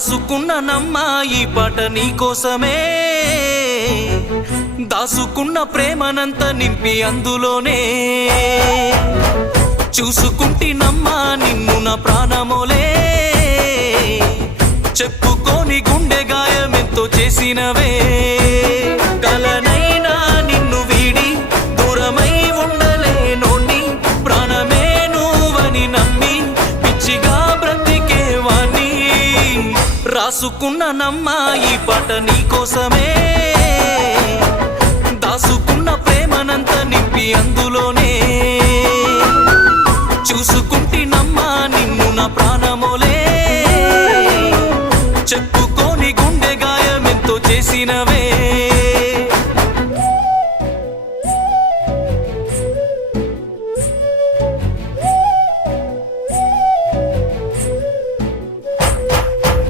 రాసుకున్ననమ్మా ఈ పాట నీకోసమే, దాసుకున్న ప్రేమనంత నింపి అందులోనే, చూసుకుంటినమ్మా నిన్ను నా ప్రాణమోలే, చెప్పుకోని గుండె గాయమెంతో చేసినవే, కలనైనా నిన్ను వీడి దూరమై ఉండలేనోని, ప్రాణమే నువ్వని నమ్మి పిచ్చిగా బ్రతికేవాణ్ణి, రాసుకున్ననమ్మా ఈ పాట నీకోసమే, దాసుకున్న ప్రేమనంత నింపి అందులోనే, చూసుకుంటినమ్మా నిన్ను నా ప్రాణమోలే, చెప్పుకోని గుండె గాయమెంతో చేసినవే.